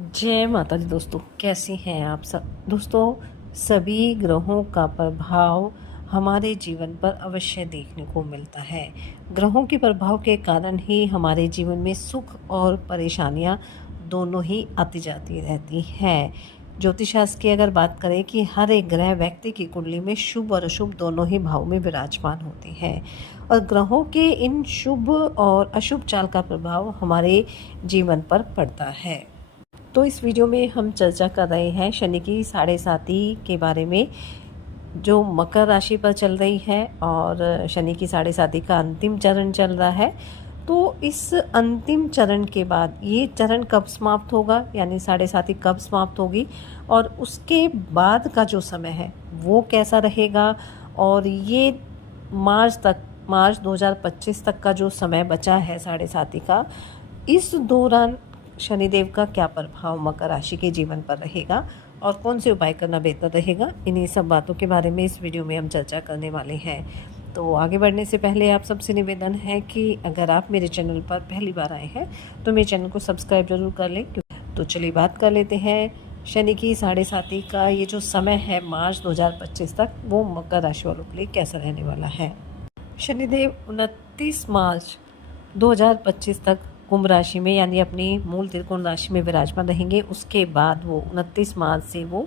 जय माता दी दोस्तों, कैसे हैं आप सब दोस्तों। सभी ग्रहों का प्रभाव हमारे जीवन पर अवश्य देखने को मिलता है। ग्रहों के प्रभाव के कारण ही हमारे जीवन में सुख और परेशानियां दोनों ही आती जाती रहती हैं। ज्योतिष शास्त्र की अगर बात करें कि हर एक ग्रह व्यक्ति की कुंडली में शुभ और अशुभ दोनों ही भाव में विराजमान होते हैं और ग्रहों के इन शुभ और अशुभ चाल का प्रभाव हमारे जीवन पर पड़ता है। तो इस वीडियो में हम चर्चा कर रहे हैं शनि की साढ़े साती के बारे में, जो मकर राशि पर चल रही है और शनि की साढ़े साती का अंतिम चरण चल रहा है। तो इस अंतिम चरण के बाद ये चरण कब समाप्त होगा, यानी साढ़े साती कब समाप्त होगी और उसके बाद का जो समय है वो कैसा रहेगा, और ये मार्च 2025 तक का जो समय बचा है साढ़े साती का, इस दौरान शनिदेव का क्या प्रभाव मकर राशि के जीवन पर रहेगा और कौन से उपाय करना बेहतर रहेगा, इन्हीं सब बातों के बारे में इस वीडियो में हम चर्चा करने वाले हैं। तो आगे बढ़ने से पहले आप सबसे निवेदन है कि अगर आप मेरे चैनल पर पहली बार आए हैं तो मेरे चैनल को सब्सक्राइब जरूर कर लें। तो चलिए बात कर लेते हैं शनि की साढ़े साती का ये जो समय है मार्च 2025 तक, वो मकर राशि वालों के लिए कैसा रहने वाला है। शनिदेव 29 मार्च 2025 तक कुंभ राशि में यानी अपनी मूल त्रिकोण राशि में विराजमान रहेंगे। उसके बाद वो 29 मार्च से वो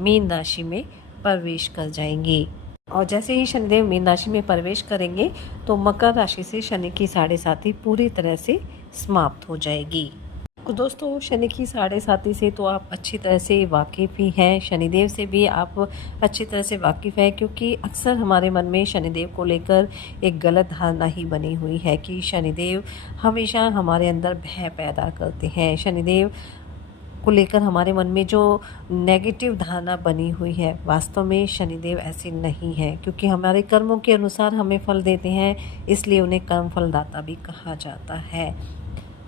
मीन राशि में प्रवेश कर जाएंगे और जैसे ही शनिदेव मीन राशि में प्रवेश करेंगे तो मकर राशि से शनि की साढ़े साती पूरी तरह से समाप्त हो जाएगी। तो दोस्तों, शनि की साढ़े साती से तो आप अच्छी तरह से वाकिफ़ ही हैं, शनिदेव से भी आप अच्छी तरह से वाकिफ़ हैं, क्योंकि अक्सर हमारे मन में शनिदेव को लेकर एक गलत धारणा ही बनी हुई है कि शनिदेव हमेशा हमारे अंदर भय पैदा करते हैं। शनिदेव को लेकर हमारे मन में जो नेगेटिव धारणा बनी हुई है, वास्तव में शनिदेव ऐसे नहीं है, क्योंकि हमारे कर्मों के अनुसार हमें फल देते हैं, इसलिए उन्हें कर्म फलदाता भी कहा जाता है।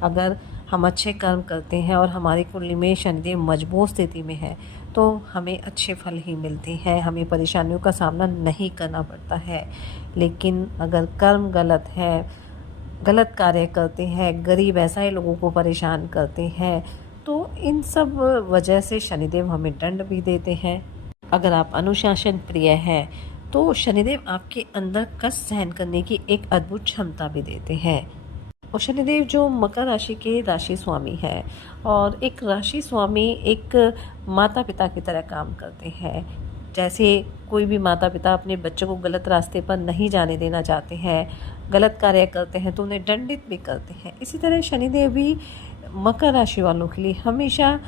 अगर हम अच्छे कर्म करते हैं और हमारी कुंडली में शनिदेव मजबूत स्थिति में है तो हमें अच्छे फल ही मिलते हैं, हमें परेशानियों का सामना नहीं करना पड़ता है। लेकिन अगर कर्म गलत है, गलत कार्य करते हैं, गरीब ऐसा लोगों को परेशान करते हैं, तो इन सब वजह से शनिदेव हमें दंड भी देते हैं। अगर आप अनुशासन प्रिय हैं तो शनिदेव आपके अंदर कष्ट सहन करने की एक अद्भुत क्षमता भी देते हैं। और शनिदेव जो मकर राशि के राशि स्वामी है, और एक राशि स्वामी एक माता पिता की तरह काम करते हैं। जैसे कोई भी माता पिता अपने बच्चों को गलत रास्ते पर नहीं जाने देना चाहते हैं, गलत कार्य करते हैं तो उन्हें दंडित भी करते हैं, इसी तरह शनिदेव भी मकर राशि वालों के लिए हमेशा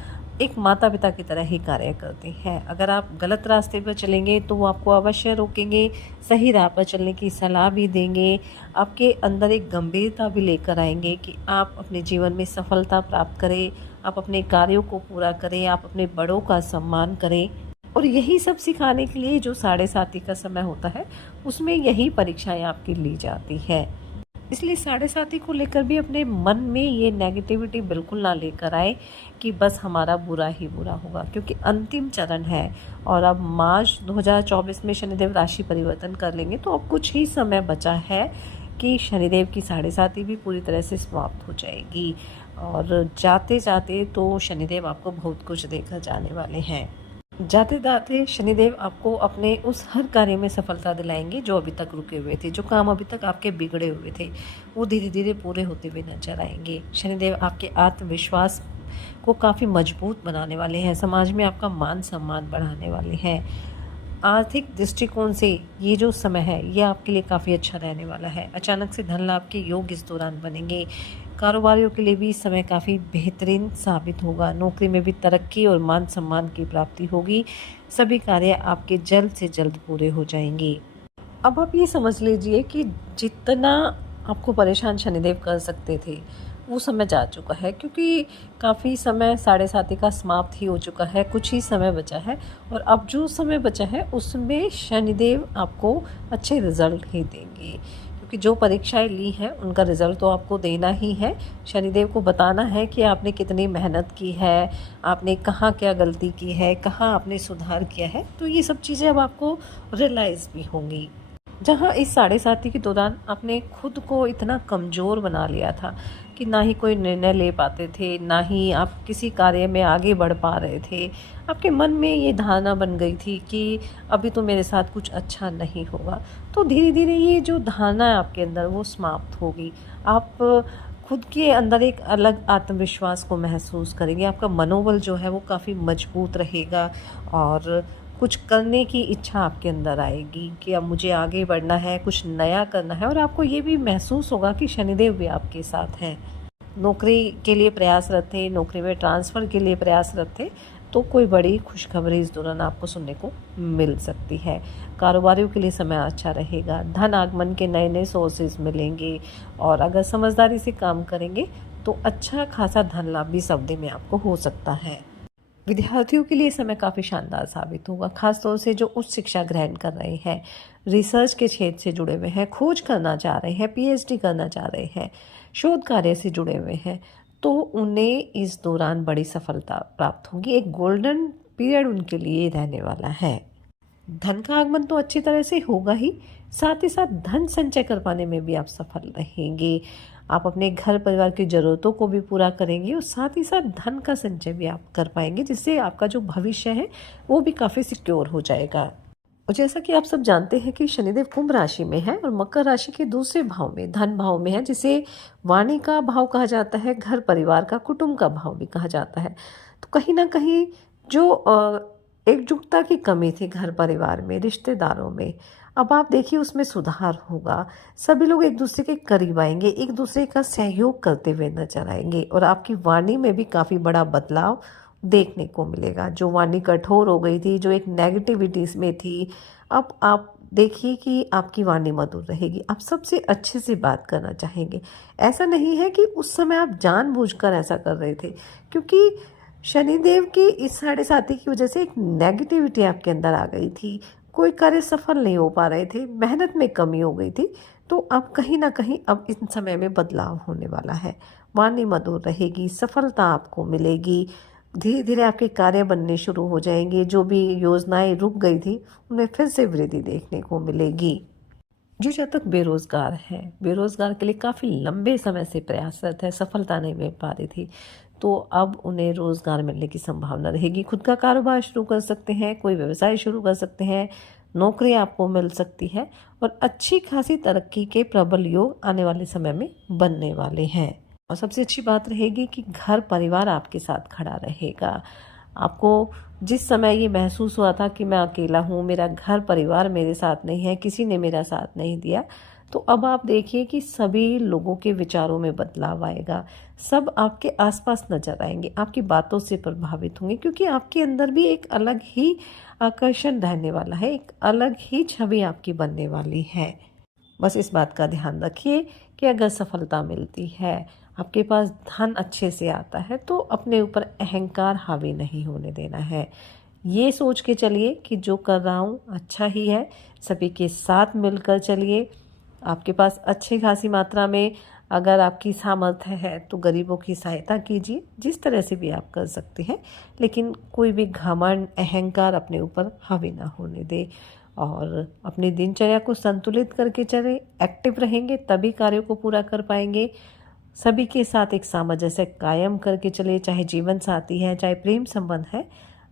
एक माता पिता की तरह ही कार्य करते हैं। अगर आप गलत रास्ते पर चलेंगे तो वो आपको अवश्य रोकेंगे, सही राह पर चलने की सलाह भी देंगे, आपके अंदर एक गंभीरता भी लेकर आएंगे कि आप अपने जीवन में सफलता प्राप्त करें, आप अपने कार्यों को पूरा करें, आप अपने बड़ों का सम्मान करें। और यही सब सिखाने के लिए जो साढ़े साती का समय होता है उसमें यही परीक्षाएं आपकी ली जाती है। इसलिए साढ़े साती को लेकर भी अपने मन में ये नेगेटिविटी बिल्कुल ना लेकर आए कि बस हमारा बुरा ही बुरा होगा, क्योंकि अंतिम चरण है और अब मार्च 2024 में शनिदेव राशि परिवर्तन कर लेंगे, तो अब कुछ ही समय बचा है कि शनिदेव की साढ़े साती भी पूरी तरह से समाप्त हो जाएगी और जाते जाते तो शनिदेव आपको बहुत कुछ देकर जाने वाले हैं। जाते जाते शनिदेव आपको अपने उस हर कार्य में सफलता दिलाएंगे जो अभी तक रुके हुए थे, जो काम अभी तक आपके बिगड़े हुए थे वो धीरे धीरे पूरे होते हुए नजर आएंगे। शनिदेव आपके आत्मविश्वास को काफ़ी मजबूत बनाने वाले हैं, समाज में आपका मान सम्मान बढ़ाने वाले हैं। आर्थिक दृष्टिकोण से ये जो समय है ये आपके लिए काफ़ी अच्छा रहने वाला है। अचानक से धन लाभ के योग इस दौरान बनेंगे। कारोबारियों के लिए भी समय काफ़ी बेहतरीन साबित होगा। नौकरी में भी तरक्की और मान सम्मान की प्राप्ति होगी। सभी कार्य आपके जल्द से जल्द पूरे हो जाएंगे। अब आप ये समझ लीजिए कि जितना आपको परेशान शनिदेव कर सकते थे वो समय जा चुका है, क्योंकि काफ़ी समय साढ़े साती का समाप्त ही हो चुका है, कुछ ही समय बचा है और अब जो समय बचा है उसमें शनिदेव आपको अच्छे रिजल्ट ही देंगे, क्योंकि जो परीक्षाएं ली हैं उनका रिजल्ट तो आपको देना ही है। शनिदेव को बताना है कि आपने कितनी मेहनत की है, आपने कहाँ क्या गलती की है, कहाँ आपने सुधार किया है, तो ये सब चीज़ें अब आपको रियलाइज़ भी होंगी। जहाँ इस साढ़े साती के दौरान आपने खुद को इतना कमज़ोर बना लिया था कि ना ही कोई निर्णय ले पाते थे, ना ही आप किसी कार्य में आगे बढ़ पा रहे थे। आपके मन में ये धारणा बन गई थी कि अभी तो मेरे साथ कुछ अच्छा नहीं होगा। तो धीरे-धीरे ये जो धारणा है आपके अंदर वो समाप्त होगी। आप खुद के अंदर एक अलग आत्मविश्वास को महसूस करेंगे। आपका मनोबल जो है वो काफ़ी मजबूत रहेगा और कुछ करने की इच्छा आपके अंदर आएगी कि अब मुझे आगे बढ़ना है, कुछ नया करना है। और आपको ये भी महसूस होगा कि शनिदेव भी आपके साथ हैं। नौकरी के लिए प्रयासरत थे, नौकरी में ट्रांसफ़र के लिए प्रयासरत थे, तो कोई बड़ी खुशखबरी इस दौरान आपको सुनने को मिल सकती है। कारोबारियों के लिए समय अच्छा रहेगा, धन आगमन के नए-नए सोर्सेज़ मिलेंगे और अगर समझदारी से काम करेंगे तो अच्छा खासा धन लाभ भी इस अवधि में आपको हो सकता है। विद्यार्थियों के लिए समय काफ़ी शानदार साबित होगा, खास तौर से जो उच्च शिक्षा ग्रहण कर रहे हैं, रिसर्च के क्षेत्र से जुड़े हुए हैं, खोज करना चाह रहे हैं, पीएचडी करना चाह रहे हैं, शोध कार्य से जुड़े हुए हैं, तो उन्हें इस दौरान बड़ी सफलता प्राप्त होगी। एक गोल्डन पीरियड उनके लिए रहने वाला है। धन का आगमन तो अच्छी तरह से होगा ही, साथ ही साथ धन संचय कर पाने में भी आप सफल रहेंगे। आप अपने घर परिवार की ज़रूरतों को भी पूरा करेंगे और साथ ही साथ धन का संचय भी आप कर पाएंगे, जिससे आपका जो भविष्य है वो भी काफ़ी सिक्योर हो जाएगा। और जैसा कि आप सब जानते हैं कि शनिदेव कुंभ राशि में है और मकर राशि के दूसरे भाव में, धन भाव में है, जिसे वाणी का भाव कहा जाता है, घर परिवार का, कुटुंब का भाव भी कहा जाता है। तो कहीं ना कहीं जो एकजुटता की कमी थी घर परिवार में, रिश्तेदारों में, अब आप देखिए उसमें सुधार होगा। सभी लोग एक दूसरे के करीब आएंगे, एक दूसरे का सहयोग करते हुए नजर आएंगे और आपकी वाणी में भी काफ़ी बड़ा बदलाव देखने को मिलेगा। जो वाणी कठोर हो गई थी, जो एक नेगेटिविटीज़ में थी, अब आप देखिए कि आपकी वाणी मधुर रहेगी। आप सबसे अच्छे से बात करना चाहेंगे। ऐसा नहीं है कि उस समय आप जानबूझकर ऐसा कर रहे थे, क्योंकि शनिदेव की इस साढ़े साथी की वजह से एक नेगेटिविटी आपके अंदर आ गई थी। कोई कार्य सफल नहीं हो पा रहे थे, मेहनत में कमी हो गई थी। तो अब कहीं ना कहीं अब इस समय में बदलाव होने वाला है। वाणी मधुर रहेगी, सफलता आपको मिलेगी। धीरे धीरे आपके कार्य बनने शुरू हो जाएंगे। जो भी योजनाएं रुक गई थी उनमें फिर से वृद्धि देखने को मिलेगी। जो जातक बेरोजगार है, बेरोजगार के लिए काफ़ी लंबे समय से प्रयासरत है, सफलता नहीं मिल पा रही थी, तो अब उन्हें रोजगार मिलने की संभावना रहेगी। खुद का कारोबार शुरू कर सकते हैं, कोई व्यवसाय शुरू कर सकते हैं, नौकरी आपको मिल सकती है और अच्छी खासी तरक्की के प्रबल योग आने वाले समय में बनने वाले हैं। और सबसे अच्छी बात रहेगी कि घर परिवार आपके साथ खड़ा रहेगा। आपको जिस समय ये महसूस हुआ था कि मैं अकेला हूँ, मेरा घर परिवार मेरे साथ नहीं है, किसी ने मेरा साथ नहीं दिया, तो अब आप देखिए कि सभी लोगों के विचारों में बदलाव आएगा। सब आपके आसपास नजर आएंगे, आपकी बातों से प्रभावित होंगे, क्योंकि आपके अंदर भी एक अलग ही आकर्षण रहने वाला है, एक अलग ही छवि आपकी बनने वाली है। बस इस बात का ध्यान रखिए कि अगर सफलता मिलती है, आपके पास धन अच्छे से आता है, तो अपने ऊपर अहंकार हावी नहीं होने देना है। ये सोच के चलिए कि जो कर रहा हूँ अच्छा ही है, सभी के साथ मिलकर चलिए। आपके पास अच्छी खासी मात्रा में अगर आपकी सामर्थ्य है तो गरीबों की सहायता कीजिए, जिस तरह से भी आप कर सकते हैं, लेकिन कोई भी घमंड अहंकार अपने ऊपर हावी ना होने दे और अपनी दिनचर्या को संतुलित करके चले। एक्टिव रहेंगे तभी कार्यों को पूरा कर पाएंगे। सभी के साथ एक सामंजस्य कायम करके चले, चाहे जीवन साथी है, चाहे प्रेम संबंध है।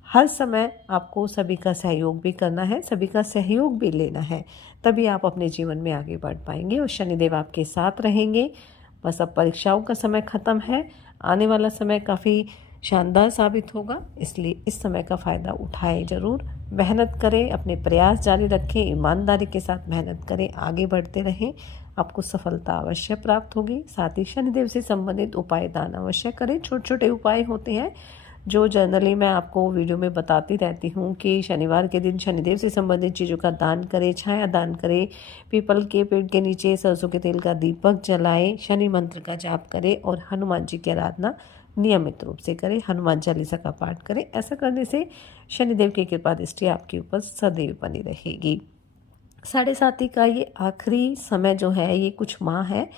हर समय आपको सभी का सहयोग भी करना है, सभी का सहयोग भी लेना है, तभी आप अपने जीवन में आगे बढ़ पाएंगे और शनिदेव आपके साथ रहेंगे। बस अब परीक्षाओं का समय ख़त्म है, आने वाला समय काफ़ी शानदार साबित होगा, इसलिए इस समय का फ़ायदा उठाएं ज़रूर। मेहनत करें, अपने प्रयास जारी रखें, ईमानदारी के साथ मेहनत करें, आगे बढ़ते रहें, आपको सफलता अवश्य प्राप्त होगी। साथ ही शनिदेव से संबंधित उपाय दान अवश्य करें। छोटे छोटे उपाय होते हैं जो जनरली मैं आपको वीडियो में बताती रहती हूँ कि शनिवार के दिन शनिदेव से संबंधित चीज़ों का दान करें, छाया दान करें, पीपल के पेड़ के नीचे सरसों के तेल का दीपक जलाएं, शनि मंत्र का जाप करें और हनुमान जी की आराधना नियमित रूप से करें, हनुमान चालीसा का पाठ करें। ऐसा करने से शनिदेव की कृपा दृष्टि आपके ऊपर सदैव बनी रहेगी। साढ़े साथी का ये आखिरी समय जो है, ये कुछ माह है,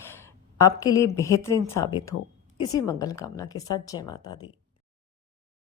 आपके लिए बेहतरीन साबित हो, इसी मंगल कामना के साथ जय माता दी।